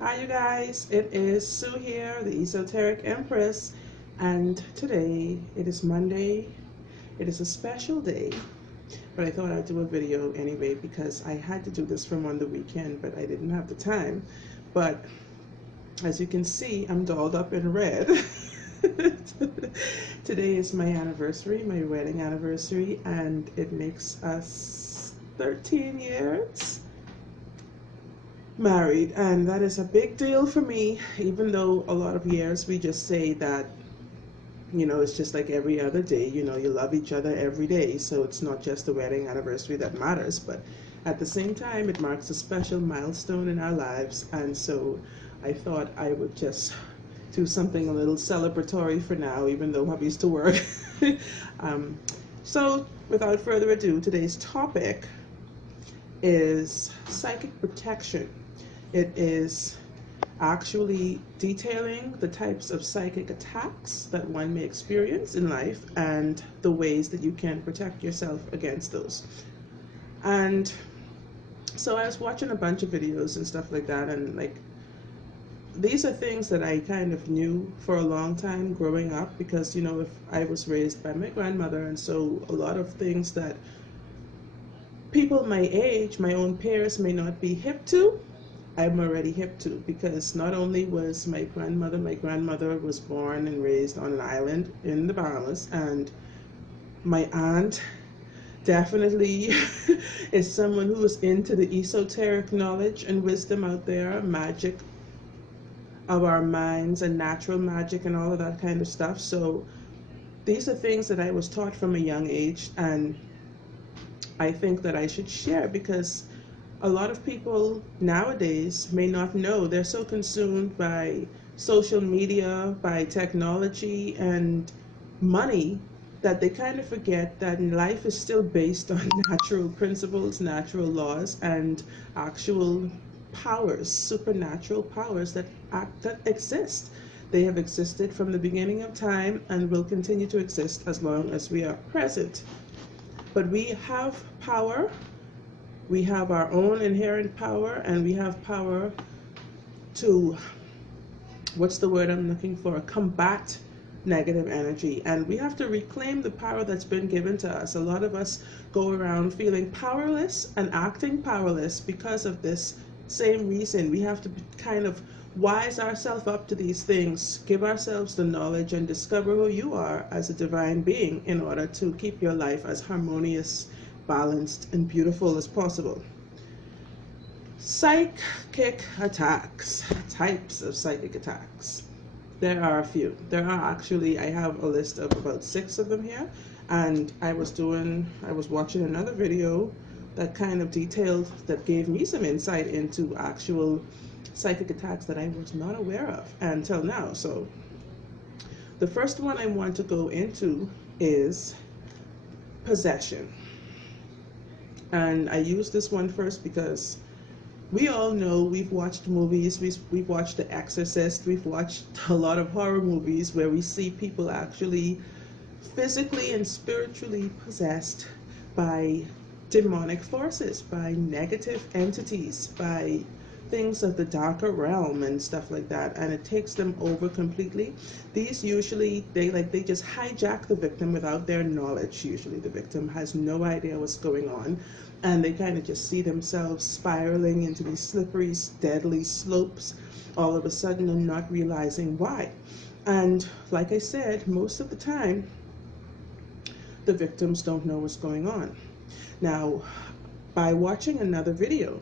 Hi you guys, it is Sue here, the Esoteric Empress, and today it is Monday. It is a special day, but I thought I'd do a video anyway because I had to do this from on the weekend, but I didn't have the time. But as you can see, I'm dolled up in red. Today is my anniversary, my wedding anniversary, and it makes us 13 years married, and that is a big deal for me, even though a lot of years we just say that, it's just like every other day. You love each other every day, so it's not just the wedding anniversary that matters, but at the same time it marks a special milestone in our lives. And so I thought I would just do something a little celebratory for now, even though hubby's to work. um, so without further ado, today's topic is psychic protection. It is actually detailing the types of psychic attacks that one may experience in life and the ways that you can protect yourself against those. And so I was watching a bunch of videos and stuff like that, and these are things that I kind of knew for a long time growing up, because if I was raised by my grandmother, and so a lot of things that people my age, my own peers, may not be hip to, I'm already hip to, because not only was my grandmother was born and raised on an island in the Bahamas, and my aunt definitely is someone who is into the esoteric knowledge and wisdom out there, magic of our minds and natural magic and all of that kind of stuff. So these are things that I was taught from a young age, and I think that I should share, because a lot of people nowadays may not know. They're so consumed by social media, by technology, and money, that they kind of forget that life is still based on natural principles, natural laws, and actual powers, supernatural powers that exist. They have existed from the beginning of time and will continue to exist as long as we are present. But we have power. We have our own inherent power, and we have power to, what's the word I'm looking for, combat negative energy. And we have to reclaim the power that's been given to us. A lot of us go around feeling powerless and acting powerless because of this same reason. We have to kind of wise ourselves up to these things, give ourselves the knowledge, and discover who you are as a divine being in order to keep your life as harmonious, balanced, and beautiful as possible. Psychic attacks, types of psychic attacks. There are a few. There are actually, I have a list of about 6 of them here, and I was watching another video that kind of detailed, that gave me some insight into actual psychic attacks that I was not aware of until now. So the first one I want to go into is possession. And I use this one first because we all know, we've watched movies, we've watched The Exorcist, we've watched a lot of horror movies where we see people actually physically and spiritually possessed by demonic forces, by negative entities, by things of the darker realm and stuff like that, and it takes them over completely. These usually, they just hijack the victim without their knowledge. Usually the victim has no idea what's going on, and they kind of just see themselves spiraling into these slippery, deadly slopes all of a sudden, and not realizing why. And like I said, most of the time the victims don't know what's going on. Now, by watching another video,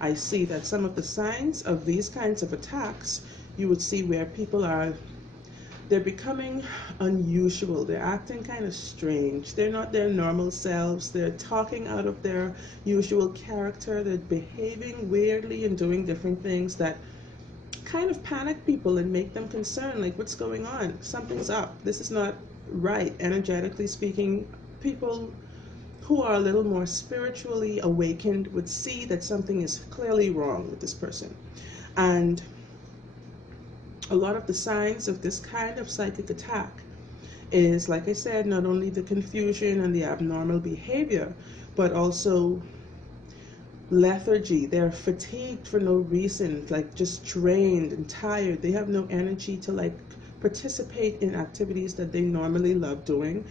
I see that some of the signs of these kinds of attacks, you would see where people they're becoming unusual. They're acting kind of strange. They're not their normal selves. They're talking out of their usual character. They're behaving weirdly and doing different things that kind of panic people and make them concerned, like, what's going on? Something's up. This is not right. Energetically speaking, people who are a little more spiritually awakened would see that something is clearly wrong with this person. And a lot of the signs of this kind of psychic attack is, like I said, not only the confusion and the abnormal behavior, but also lethargy. They're fatigued for no reason, like just drained and tired. They have no energy to like participate in activities that they normally love doing.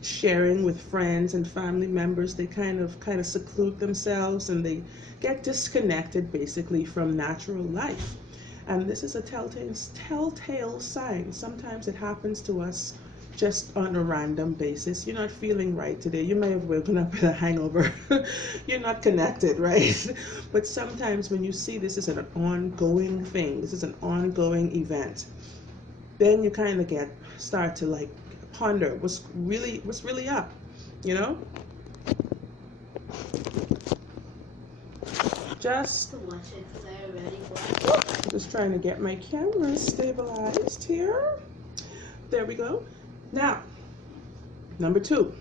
Sharing with friends and family members, they kind of seclude themselves, and they get disconnected basically from natural life. And this is a telltale sign. Sometimes it happens to us just on a random basis. You're not feeling right today. You may have woken up with a hangover. You're not connected, right? But sometimes when you see this is an ongoing thing, this is an ongoing event, then you kind of start to like ponder what's really up, you know? Just trying to get my camera stabilized here. There we go. Now, number 2.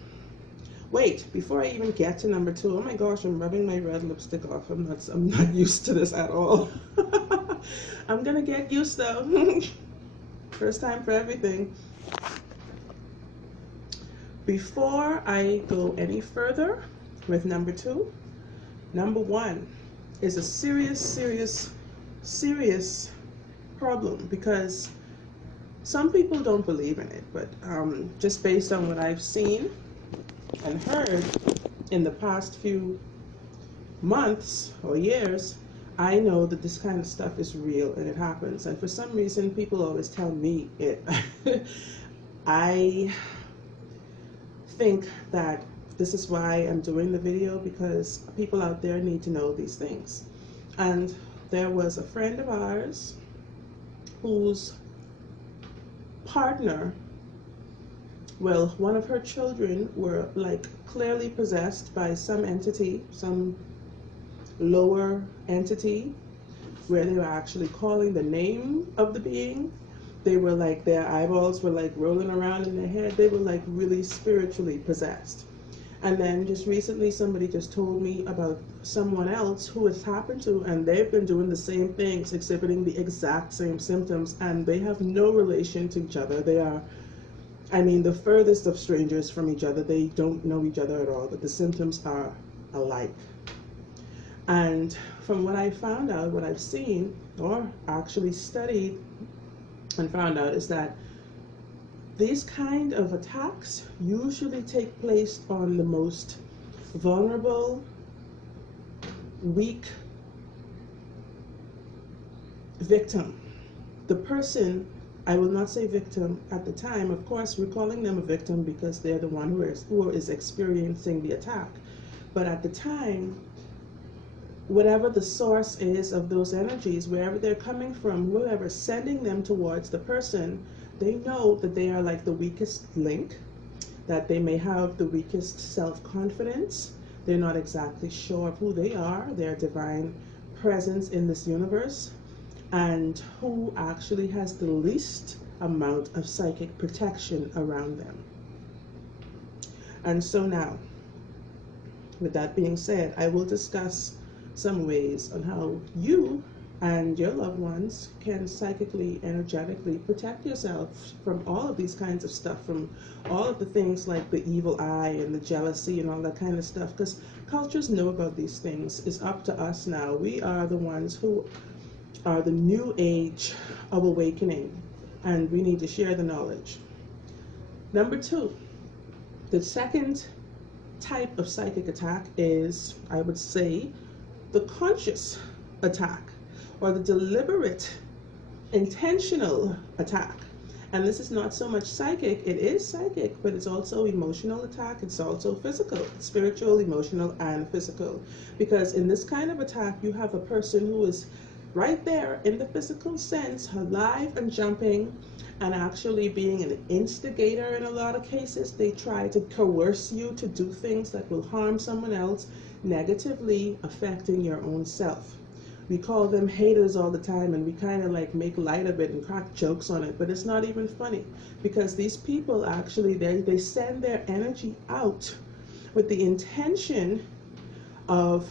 Wait, before I even get to number 2, oh my gosh, I'm rubbing my red lipstick off. I'm not used to this at all. I'm gonna get used though. First time for everything. Before I go any further with number 2, number 1 is a serious problem, because some people don't believe in it, but just based on what I've seen and heard in the past few months or years, I know that this kind of stuff is real and it happens. And for some reason, people always tell me it. I think that this is why I'm doing the video, because people out there need to know these things. And there was a friend of ours whose partner, well, one of her children were like clearly possessed by some entity, some lower entity, where they were actually calling the name of the being. They were like, their eyeballs were like rolling around in their head. They were like really spiritually possessed. And then just recently somebody just told me about someone else who it's happened to, and they've been doing the same things, exhibiting the exact same symptoms, and they have no relation to each other. They are, I mean, the furthest of strangers from each other. They don't know each other at all, but the symptoms are alike. And from what I found out, what I've seen, or actually studied and found out, is that these kind of attacks usually take place on the most vulnerable, weak victim. The person, I will not say victim at the time, of course we're calling them a victim because they're the one who is experiencing the attack. But at the time, whatever the source is of those energies, wherever they're coming from, whoever's sending them towards the person, they know that they are like the weakest link, that they may have the weakest self-confidence. They're not exactly sure of who they are, their divine presence in this universe, and who actually has the least amount of psychic protection around them. And so now, with that being said, I will discuss some ways on how you and your loved ones can psychically, energetically protect yourself from all of these kinds of stuff, from all of the things like the evil eye and the jealousy and all that kind of stuff, because cultures know about these things. It's up to us now. We are the ones who are the new age of awakening, and we need to share the knowledge. Number 2, the second type of psychic attack is, I would say, the conscious attack, or the deliberate, intentional attack. And this is not so much psychic. It is psychic, but it's also emotional attack. It's also physical, spiritual, emotional, and physical. Because in this kind of attack, you have a person who is right there in the physical sense, alive and jumping, and actually being an instigator in a lot of cases. They try to coerce you to do things that will harm someone else, negatively affecting your own self. We call them haters all the time, and we kind of like make light of it and crack jokes on it, but it's not even funny, because these people actually, they send their energy out with the intention of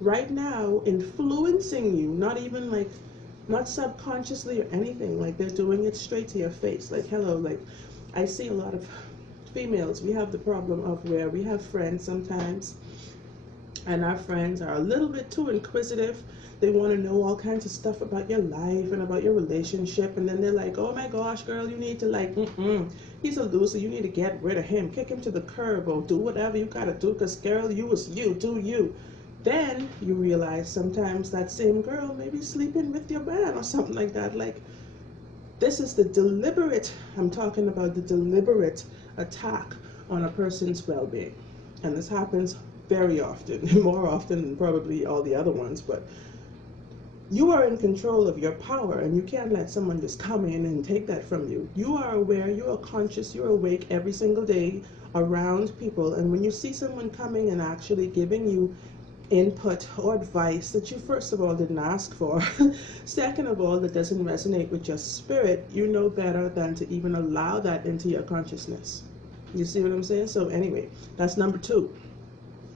right now influencing you, not even like, not subconsciously or anything, like they're doing it straight to your face. Like, hello, like I see a lot of females, we have the problem of where we have friends sometimes, And our friends are a little bit too inquisitive. They want to know all kinds of stuff about your life and about your relationship. And then they're like, oh my gosh, girl, you need to like, he's a loser. You need to get rid of him. Kick him to the curb or do whatever you got to do because, girl, you was you. Do you. Then you realize sometimes that same girl may be sleeping with your man or something like that. Like, this is the deliberate, I'm talking about the deliberate attack on a person's well-being. And this happens very often, more often than probably all the other ones, but you are in control of your power and you can't let someone just come in and take that from you. You are aware, you are conscious, you're awake every single day around people, and when you see someone coming and actually giving you input or advice that you first of all didn't ask for, second of all that doesn't resonate with your spirit, you know better than to even allow that into your consciousness. You see what I'm saying? So anyway, that's number 2.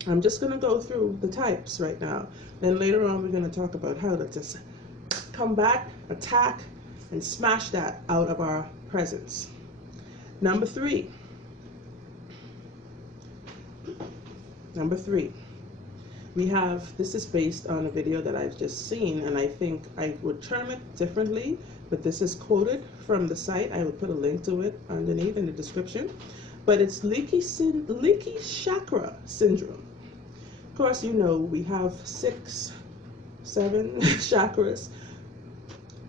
I'm just going to go through the types right now. Then later on, we're going to talk about how to just come back, attack, and smash that out of our presence. Number 3. Number 3. We have, this is based on a video that I've just seen, and I think I would term it differently, but this is quoted from the site. I will put a link to it underneath in the description. But it's leaky chakra syndrome. Of course, you know we have 6, 7 chakras.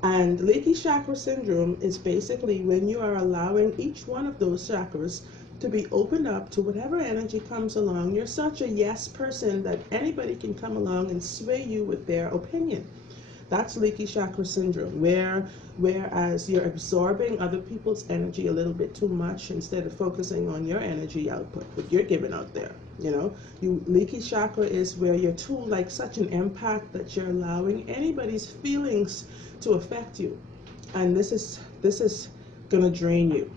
And leaky chakra syndrome is basically when you are allowing each one of those chakras to be opened up to whatever energy comes along. You're such a yes person that anybody can come along and sway you with their opinion. That's leaky chakra syndrome, whereas you're absorbing other people's energy a little bit too much instead of focusing on your energy output, what you're giving out there. You know, leaky chakra is where you're too like such an empath that you're allowing anybody's feelings to affect you, and this is gonna drain you.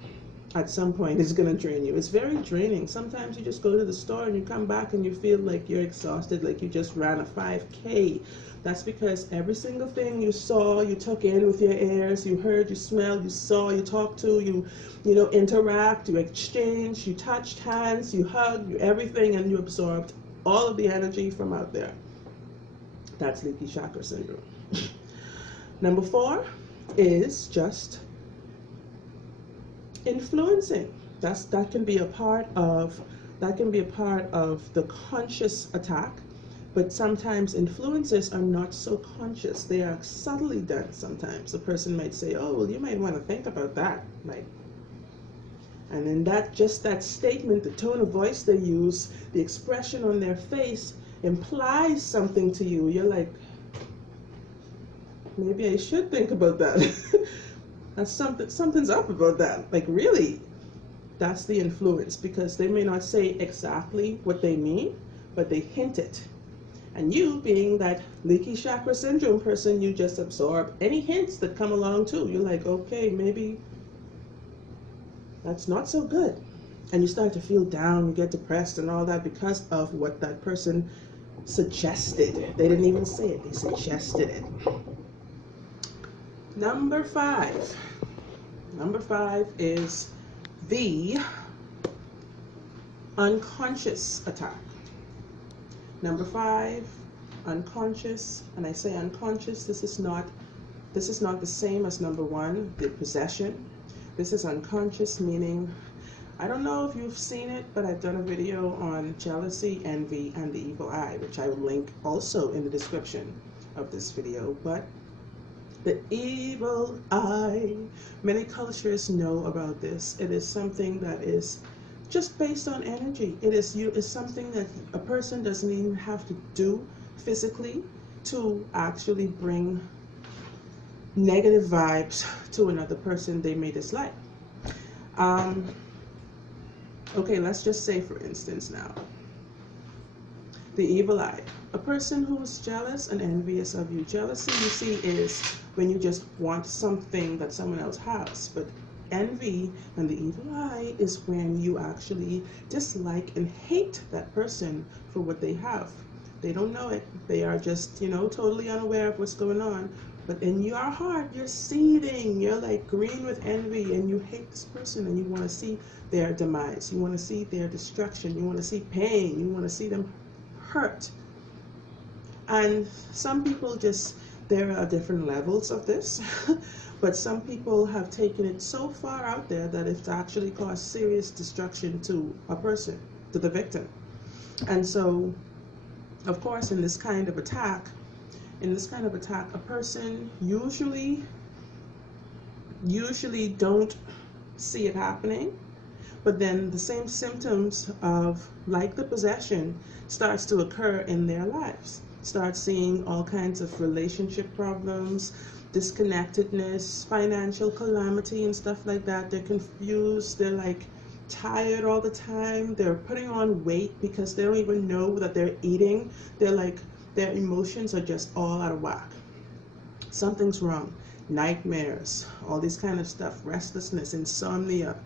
At some point, it's gonna drain you. It's very draining. Sometimes you just go to the store and you come back and you feel like you're exhausted, like you just ran a 5K. That's because every single thing you saw, you took in with your ears, you heard, you smelled, you saw, you talked to, you know, interact, you exchange, you touched hands, you hugged, you everything, and you absorbed all of the energy from out there. That's leaky chakra syndrome. Number 4 is just influencing. That can be a part of the conscious attack. But sometimes influences are not so conscious. They are subtly done sometimes. A person might say, oh, well, you might want to think about that. Right? And in that statement, the tone of voice they use, the expression on their face implies something to you. You're like, maybe I should think about that. That's something's up about that. Like, really? That's the influence, because they may not say exactly what they mean, but they hint it. And you, being that leaky chakra syndrome person, you just absorb any hints that come along too. You're like, okay, maybe that's not so good. And you start to feel down, you get depressed and all that because of what that person suggested. They didn't even say it, they suggested it. Number 5. Number 5 is the unconscious attack. Number 5, unconscious, and I say unconscious, this is not the same as number 1, the possession. This is unconscious, meaning, I don't know if you've seen it, but I've done a video on jealousy, envy, and the evil eye, which I will link also in the description of this video. But the evil eye, many cultures know about this. It is something that is just based on energy. It's something that a person doesn't even have to do physically to actually bring negative vibes to another person they may dislike. Okay, let's just say, for instance now, the evil eye. A person who is jealous and envious of you. Jealousy, you see, is when you just want something that someone else has. But envy and the evil eye is when you actually dislike and hate that person for what they have. They don't know it. They are just, totally unaware of what's going on. But in your heart, you're seething. You're like green with envy, and you hate this person, and you want to see their demise. You want to see their destruction. You want to see pain. You want to see them hurt. And some people just, there are different levels of this, but some people have taken it so far out there that it's actually caused serious destruction to a person, to the victim. And so, of course, in this kind of attack, a person usually don't see it happening, but then the same symptoms of, like the possession, starts to occur in their lives. Start seeing all kinds of relationship problems, disconnectedness, financial calamity and stuff like that. They're confused, they're like tired all the time, they're putting on weight because they don't even know that they're eating. They're like, their emotions are just all out of whack. Something's wrong. Nightmares, all this kind of stuff, restlessness, insomnia,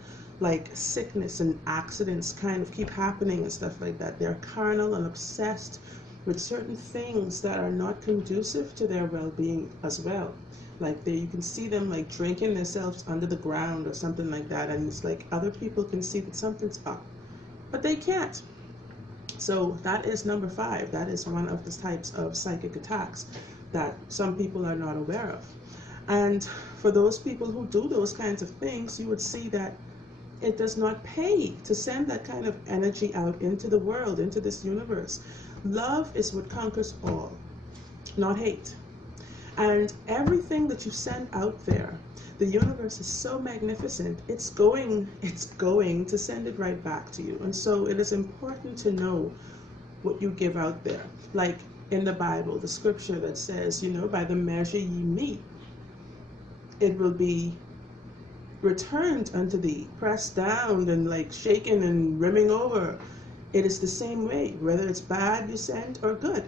like sickness and accidents kind of keep happening and stuff like that. They're carnal and obsessed with certain things that are not conducive to their well-being as well. Like you can see them like drinking themselves under the ground or something like that, and it's like other people can see that something's up, but they can't. So that is number 5. That is one of the types of psychic attacks that some people are not aware of. And for those people who do those kinds of things, you would see that it does not pay to send that kind of energy out into the world, into this universe. Love is what conquers all, not hate. And everything that you send out there, the universe is so magnificent, it's going to send it right back to you. And so it is important to know what you give out there. Like in the Bible, the scripture that says, by the measure ye meet, it will be returned unto thee, pressed down and like shaken and rimming over. It is the same way, whether it's bad you send or good.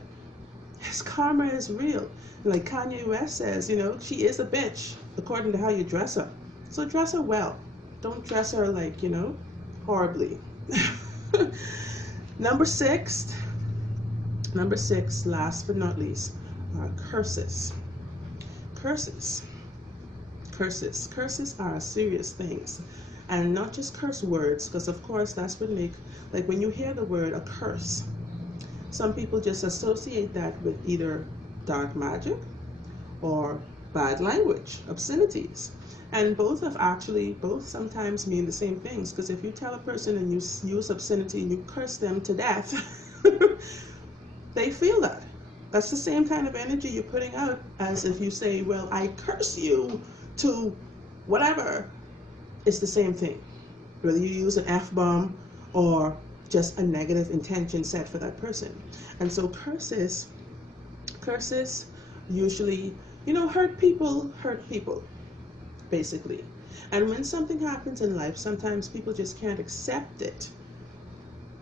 His karma is real. Like Kanye West says, she is a bitch according to how you dress her. So dress her well. Don't dress her like, horribly. Number six, last but not least, are curses. Curses are serious things, and not just curse words, because of course that's what like when you hear the word a curse, some people just associate that with either dark magic or bad language, obscenities, and both sometimes mean the same things, because if you tell a person and you use obscenity and you curse them to death, they feel that. That's the same kind of energy you're putting out as if you say, well, I curse you to whatever. It's the same thing, whether you use an F-bomb or just a negative intention set for that person. And so curses usually, hurt people, basically. And when something happens in life, sometimes people just can't accept it.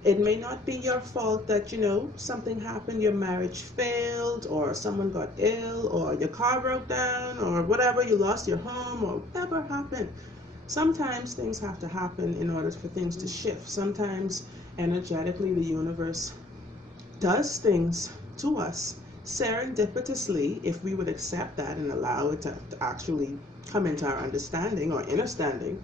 It may not be your fault that, something happened, your marriage failed, or someone got ill, or your car broke down, or whatever, you lost your home, or whatever happened. Sometimes things have to happen in order for things to shift. Sometimes energetically the universe does things to us serendipitously, if we would accept that and allow it to actually come into our understanding or understanding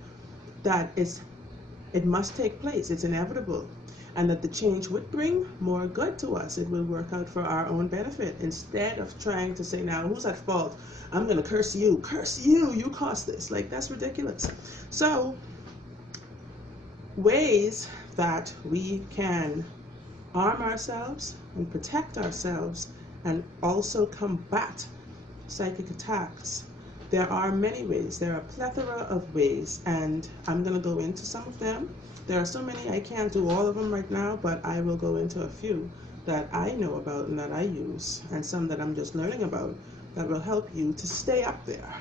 that it must take place, it's inevitable, and that the change would bring more good to us. It will work out for our own benefit, instead of trying to say, now who's at fault? I'm going to curse you, you caused this. Like, that's ridiculous. So ways that we can arm ourselves and protect ourselves and also combat psychic attacks. There are many ways. There are a plethora of ways, and I'm going to go into some of them. There are so many, I can't do all of them right now, but I will go into a few that I know about and that I use, and some that I'm just learning about, that will help you to stay up there.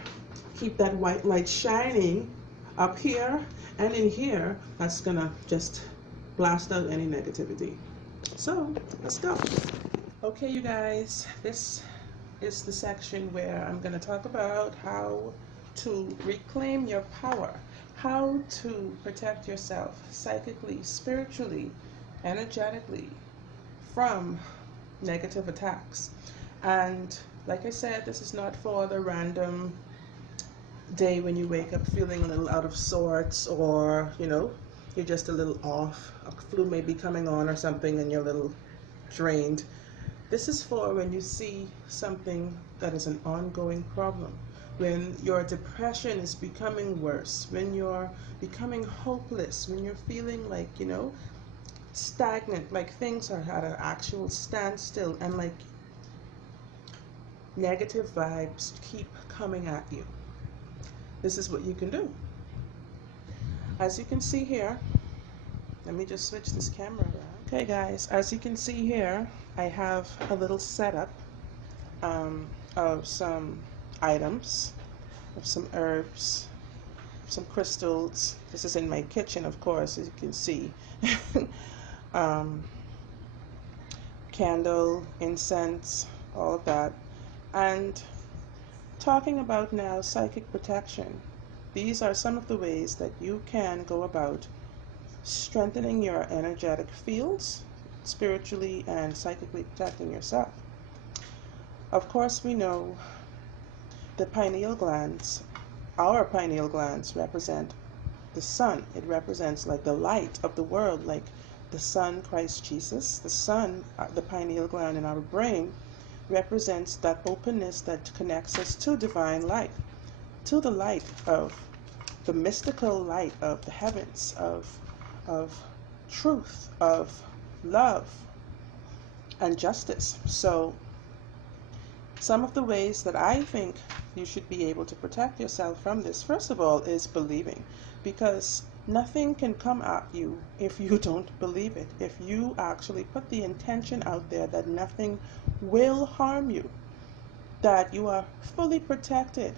Keep that white light shining up here and in here. That's going to just blast out any negativity. So let's go. Okay, you guys, this is the section where I'm going to talk about how to reclaim your power, how to protect yourself psychically, spiritually, energetically from negative attacks. And like I said, this is not for the random day when you wake up feeling a little out of sorts, or you're just a little off, a flu may be coming on or something and you're a little drained. This is for when you see something that is an ongoing problem, when your depression is becoming worse, when you're becoming hopeless, when you're feeling like, stagnant, like things are at an actual standstill, and like negative vibes keep coming at you. This is what you can do. As you can see here, let me just switch this camera around. Okay guys, as you can see here, I have a little setup of some items, of some herbs, some crystals. This is in my kitchen, of course, as you can see. um, Candle, incense, all of that. And talking about now psychic protection, these are some of the ways that you can go about strengthening your energetic fields, spiritually and psychically protecting yourself. Of course, we know the pineal glands, our pineal glands represent the sun. It represents like the light of the world, like the sun, Christ Jesus. The sun, the pineal gland in our brain, represents that openness that connects us to divine light, to the light of the mystical light of the heavens, of truth, of love and justice. So some of the ways that I think you should be able to protect yourself from this, first of all, is believing, because nothing can come at you if you don't believe it. If you actually put the intention out there that nothing will harm you, that you are fully protected,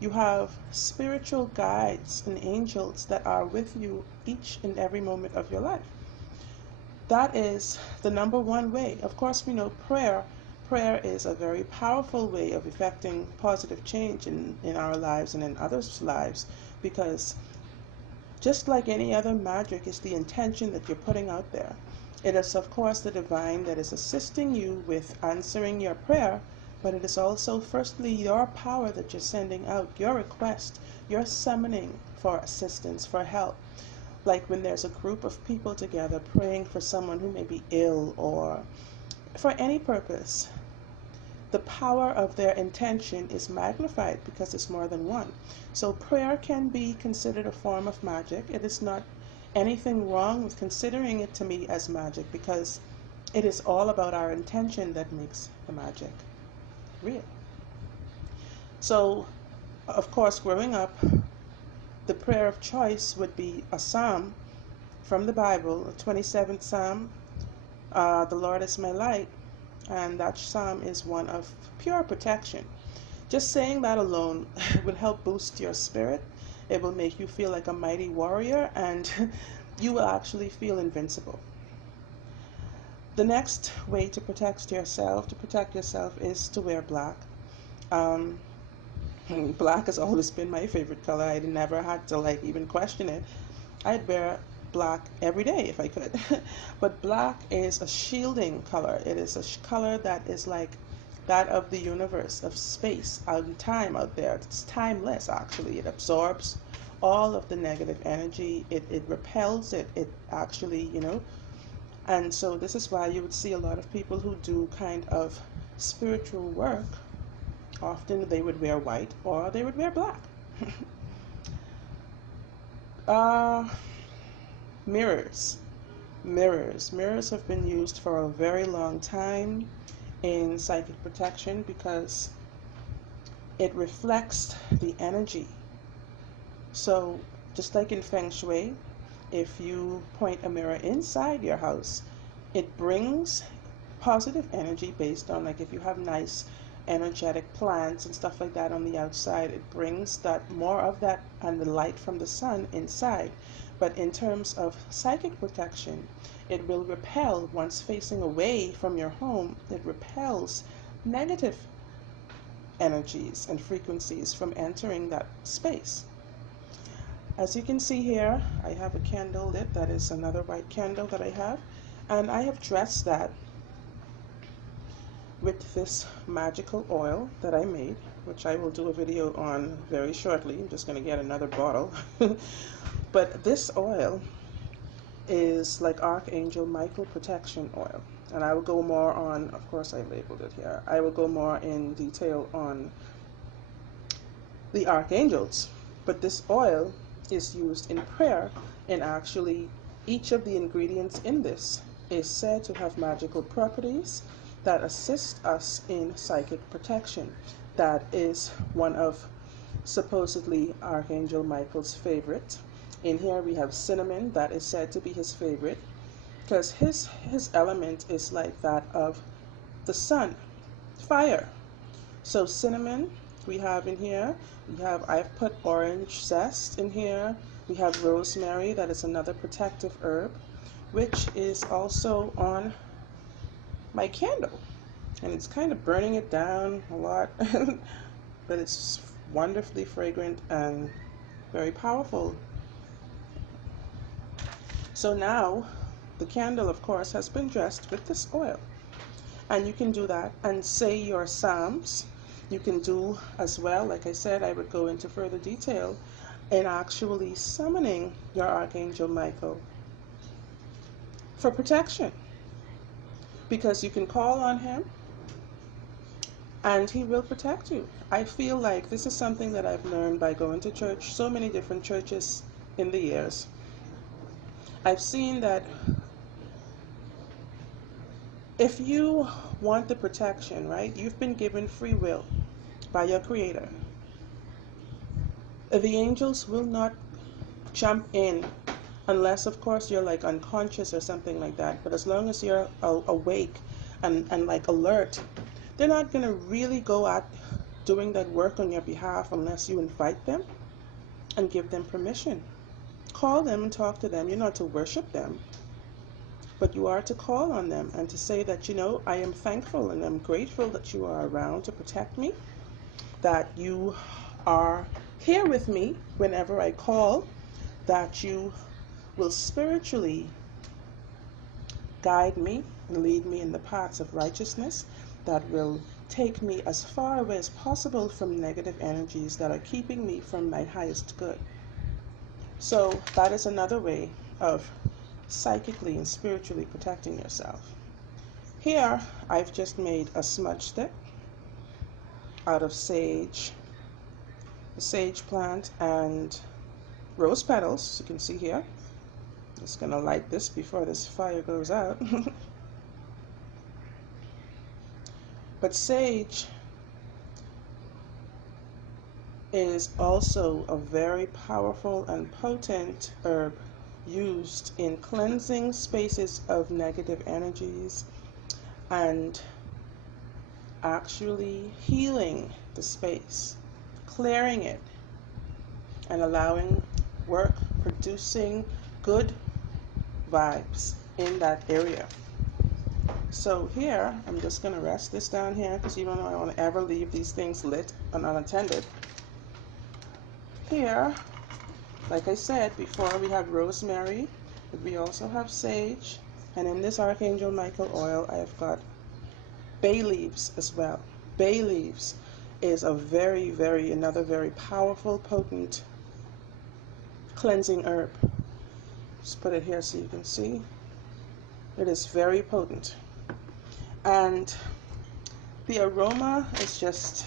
you have spiritual guides and angels that are with you each and every moment of your life. That is the number one way. Of course, we know prayer. Prayer is a very powerful way of effecting positive change in our lives and in others' lives, because just like any other magic, is the intention that you're putting out there. It is, of course, the divine that is assisting you with answering your prayer, but it is also, firstly, your power that you're sending out, your request, your summoning for assistance, for help. Like when there's a group of people together praying for someone who may be ill or for any purpose, the power of their intention is magnified because it's more than one. So prayer can be considered a form of magic. It is not anything wrong with considering it to me as magic, because it is all about our intention that makes the magic real. So, of course, growing up, the prayer of choice would be a psalm from the Bible, the 27th Psalm, the Lord is my light, and that psalm is one of pure protection. Just saying that alone will help boost your spirit. It will make you feel like a mighty warrior, and you will actually feel invincible. The next way to protect yourself is to wear black. Um, Black has always been my favorite color. I never had to like even question it. I'd wear black every day if I could. But black is a shielding color. It is a color that is like that of the universe, of space, and time out there. It's timeless, actually. It absorbs all of the negative energy. It repels it. It actually, And so this is why you would see a lot of people who do kind of spiritual work. Often they would wear white or they would wear black. uh, Mirrors. Mirrors have been used for a very long time in psychic protection because it reflects the energy. So just like in Feng Shui, if you point a mirror inside your house, it brings positive energy based on, like, if you have nice energetic plants and stuff like that on the outside, it brings that more of that and the light from the sun inside. But in terms of psychic protection, it will repel, once facing away from your home, it repels negative energies and frequencies from entering that space. As you can see here, I have a candle lit. That is another white candle that I have, and I have dressed that with this magical oil that I made, which I will do a video on very shortly. I'm just going to get another bottle. But this oil is like Archangel Michael protection oil. And I will go more on, of course I labeled it here, I will go more in detail on the archangels. But this oil is used in prayer, and actually each of the ingredients in this is said to have magical properties that assist us in psychic protection. That is one of supposedly Archangel Michael's favorite. In here we have cinnamon, that is said to be his favorite, because his element is like that of the sun, fire. So cinnamon we have in here. I've put orange zest in here. We have rosemary, that is another protective herb, which is also on my candle. And it's kind of burning it down a lot, but it's wonderfully fragrant and very powerful. So now the candle, of course, has been dressed with this oil. And you can do that and say your psalms. You can do as well, like I said, I would go into further detail in actually summoning your Archangel Michael for protection. Because you can call on him and he will protect you. I feel like this is something that I've learned by going to church, so many different churches in the years. I've seen that if you want the protection, right, you've been given free will by your Creator. The angels will not jump in unless, of course, you're like unconscious or something like that. But as long as you're awake and like alert, they're not going to really go out doing that work on your behalf unless you invite them and give them permission. Call them and talk to them. You're not to worship them, but you are to call on them and to say that, you know, I am thankful and I'm grateful that you are around to protect me, that you are here with me whenever I call, that you will spiritually guide me and lead me in the paths of righteousness, that will take me as far away as possible from negative energies that are keeping me from my highest good. So that is another way of psychically and spiritually protecting yourself. Here I've just made a smudge stick out of sage, the sage plant, and rose petals, as you can see here. Just gonna light this before this fire goes out. But sage is also a very powerful and potent herb used in cleansing spaces of negative energies and actually healing the space, clearing it, and allowing work, producing good vibes in that area. So here, I'm just going to rest this down here because you don't know I want to ever leave these things lit and unattended. Here, like I said before, we have rosemary, but we also have sage, and in this Archangel Michael oil, I've got bay leaves as well. Bay leaves is a another very powerful, potent cleansing herb. Just put it here so you can see. It is very potent. And the aroma is just,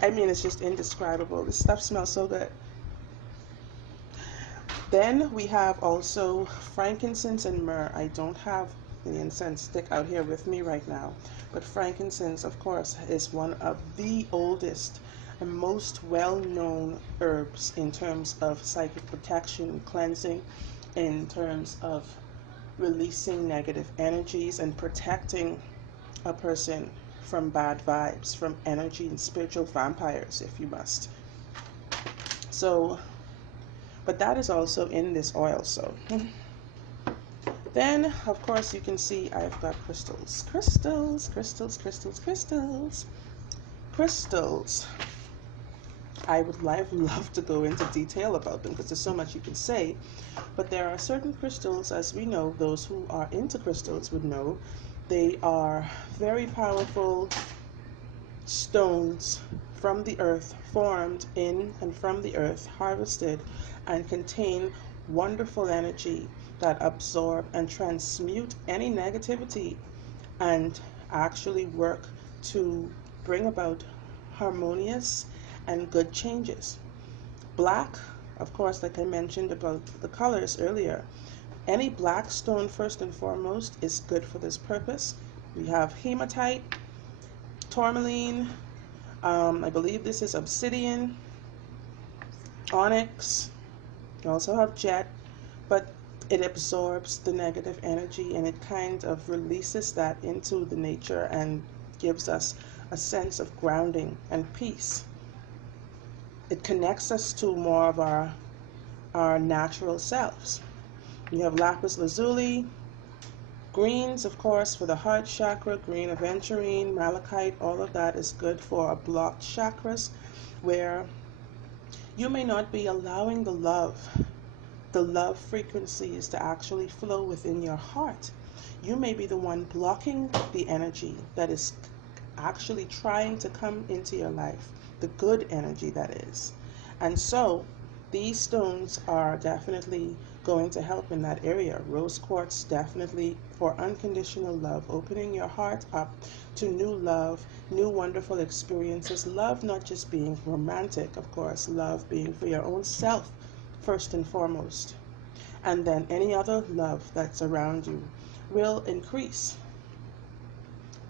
it's just indescribable. This stuff smells so good. Then we have also frankincense and myrrh. I don't have the incense stick out here with me right now, but frankincense, of course, is one of the oldest and most well-known herbs in terms of psychic protection, cleansing, in terms of releasing negative energies and protecting a person from bad vibes, from energy and spiritual vampires, if you must. So, but that is also in this oil. So then, of course, you can see I've got crystals. Crystals. I would love to go into detail about them because there's so much you can say, but there are certain crystals, as we know, those who are into crystals would know, they are very powerful stones from the earth, formed in and from the earth, harvested, and contain wonderful energy that absorb and transmute any negativity and actually work to bring about harmonious and good changes. Black, of course, like I mentioned about the colors earlier, any black stone, first and foremost, is good for this purpose. We have hematite, tourmaline, I believe this is obsidian, onyx. You also have jet, but it absorbs the negative energy and it kind of releases that into the nature and gives us a sense of grounding and peace. It connects us to more of our natural selves. You have lapis lazuli, greens, of course, for the heart chakra, green aventurine, malachite, all of that is good for blocked chakras where you may not be allowing the love frequencies to actually flow within your heart. You may be the one blocking the energy that is actually trying to come into your life, the good energy that is. And so these stones are definitely going to help in that area. Rose quartz definitely for unconditional love, opening your heart up to new love, new wonderful experiences. Love not just being romantic, of course, love being for your own self first and foremost. And then any other love that's around you will increase.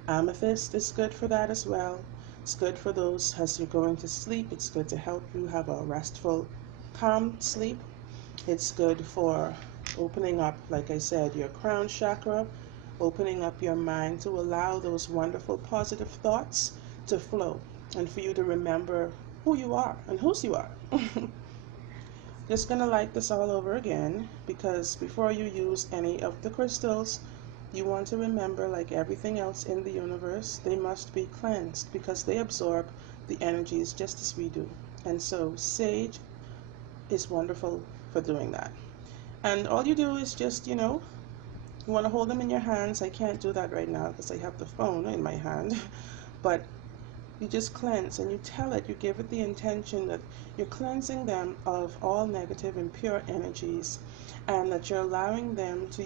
Amethyst is good for that as well. It's good for those as you're going to sleep. It's good to help you have a restful, calm sleep. It's good for opening up, like I said, your crown chakra, opening up your mind to allow those wonderful positive thoughts to flow and for you to remember who you are and whose you are. Just gonna light this all over again because before you use any of the crystals, you want to remember, like everything else in the universe, they must be cleansed because they absorb the energies just as we do. And so sage is wonderful for doing that. And all you do is just, you want to hold them in your hands. I can't do that right now because I have the phone in my hand. But you just cleanse and you tell it, you give it the intention that you're cleansing them of all negative impure energies and that you're allowing them to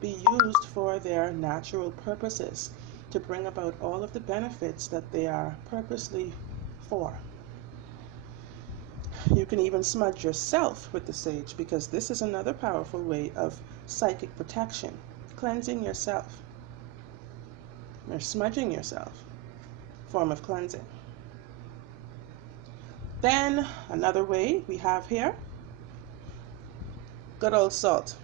be used for their natural purposes to bring about all of the benefits that they are purposely for. You can even smudge yourself with the sage because this is another powerful way of psychic protection, cleansing yourself. You're smudging yourself, form of cleansing. Then another way we have here, good old salt.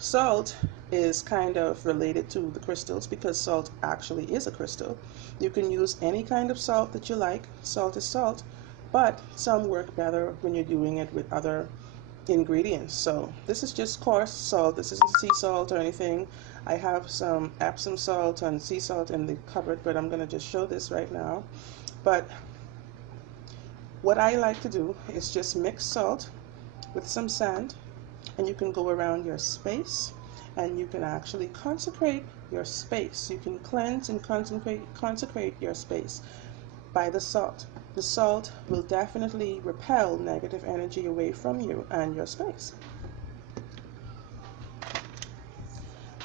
Salt is kind of related to the crystals because salt actually is a crystal. You can use any kind of salt that you like. Salt is salt, but some work better when you're doing it with other ingredients. So this is just coarse salt. This isn't sea salt or anything. I have some Epsom salt and sea salt in the cupboard, but I'm going to just show this right now. But what I like to do is just mix salt with some sand, and you can go around your space and you can actually consecrate your space. You can cleanse and consecrate your space by the salt. The salt will definitely repel negative energy away from you and your space.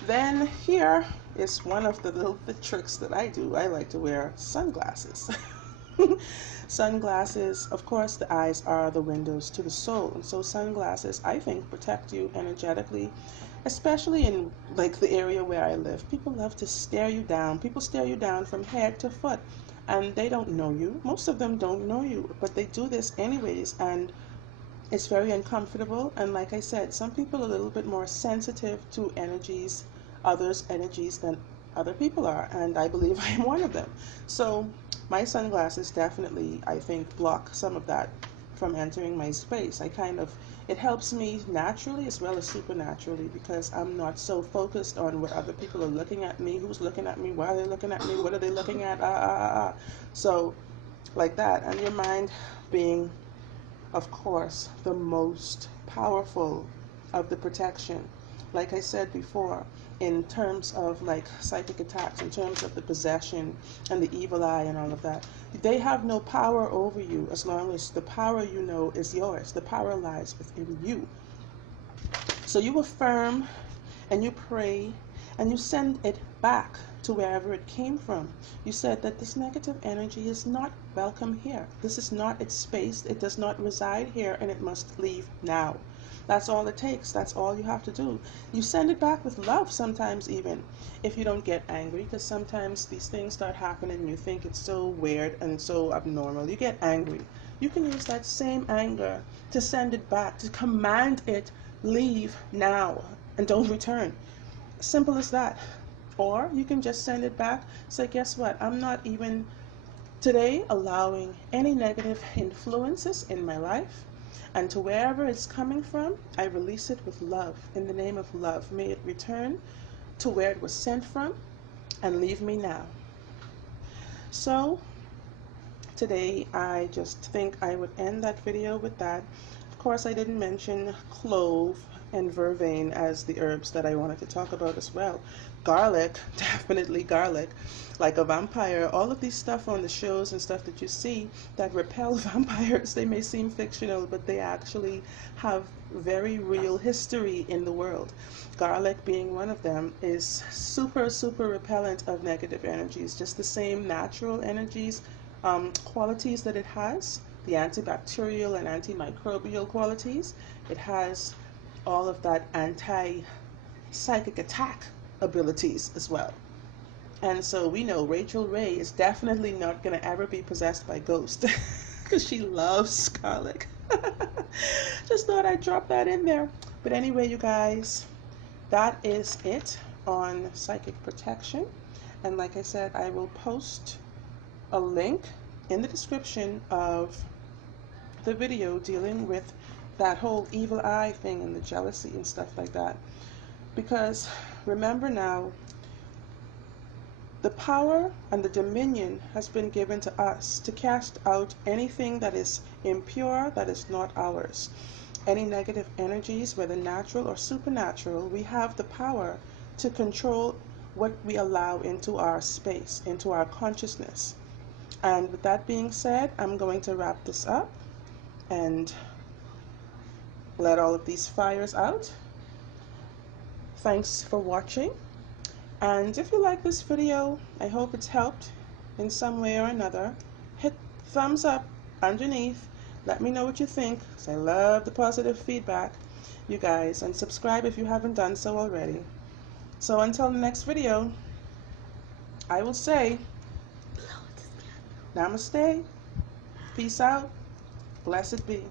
Then here is one of the little tricks that I do. I like to wear sunglasses. Sunglasses, of course, the eyes are the windows to the soul. And so sunglasses, I think, protect you energetically, especially in like the area where I live. People love to stare you down. People stare you down from head to foot, and they don't know you. Most of them don't know you, but they do this anyways, and it's very uncomfortable. And like I said, some people are a little bit more sensitive to energies, others' energies than other people are, and I believe I'm one of them. So my sunglasses definitely, I think, block some of that from entering my space. It helps me naturally as well as supernaturally because I'm not so focused on what other people are looking at me, who's looking at me, why are they looking at me, what are they looking at, So like that, and your mind being, of course, the most powerful of the protection. Like I said before, in terms of like psychic attacks, in terms of the possession and the evil eye and all of that, they have no power over you as long as the power you know is yours. The power lies within you. So you affirm and you pray and you send it back to wherever it came from. You said that this negative energy is not welcome here. This is not its space. It does not reside here, and it must leave now. That's all it takes. That's all you have to do. You send it back with love sometimes, even if you don't get angry, because sometimes these things start happening and you think it's so weird and so abnormal. You get angry. You can use that same anger to send it back, to command it, leave now and don't return. Simple as that. Or you can just send it back. Say, guess what? I'm not even today allowing any negative influences in my life. And to wherever it's coming from, I release it with love. In the name of love, may it return to where it was sent from and leave me now. So today I just think I would end that video with that. Of course, I didn't mention clove and vervain as the herbs that I wanted to talk about as well. Garlic, definitely garlic, like a vampire. All of these stuff on the shows and stuff that you see that repel vampires, they may seem fictional, but they actually have very real history in the world. Garlic being one of them is super, super repellent of negative energies, just the same natural energies, qualities that it has, the antibacterial and antimicrobial qualities. It has all of that anti-psychic attack abilities as well. And so we know Rachel Ray is definitely not going to ever be possessed by ghosts because she loves garlic. Just thought I'd drop that in there. But anyway, you guys, that is it on psychic protection. And like I said, I will post a link in the description of the video dealing with that whole evil eye thing and the jealousy and stuff like that. Because remember now, the power and the dominion has been given to us to cast out anything that is impure, that is not ours. Any negative energies, whether natural or supernatural, we have the power to control what we allow into our space, into our consciousness. And with that being said, I'm going to wrap this up and let all of these fires out. Thanks for watching. And if you like this video, I hope it's helped in some way or another. Hit thumbs up underneath. Let me know what you think, because I love the positive feedback, you guys. And subscribe if you haven't done so already. So until the next video, I will say, namaste, peace out, blessed be.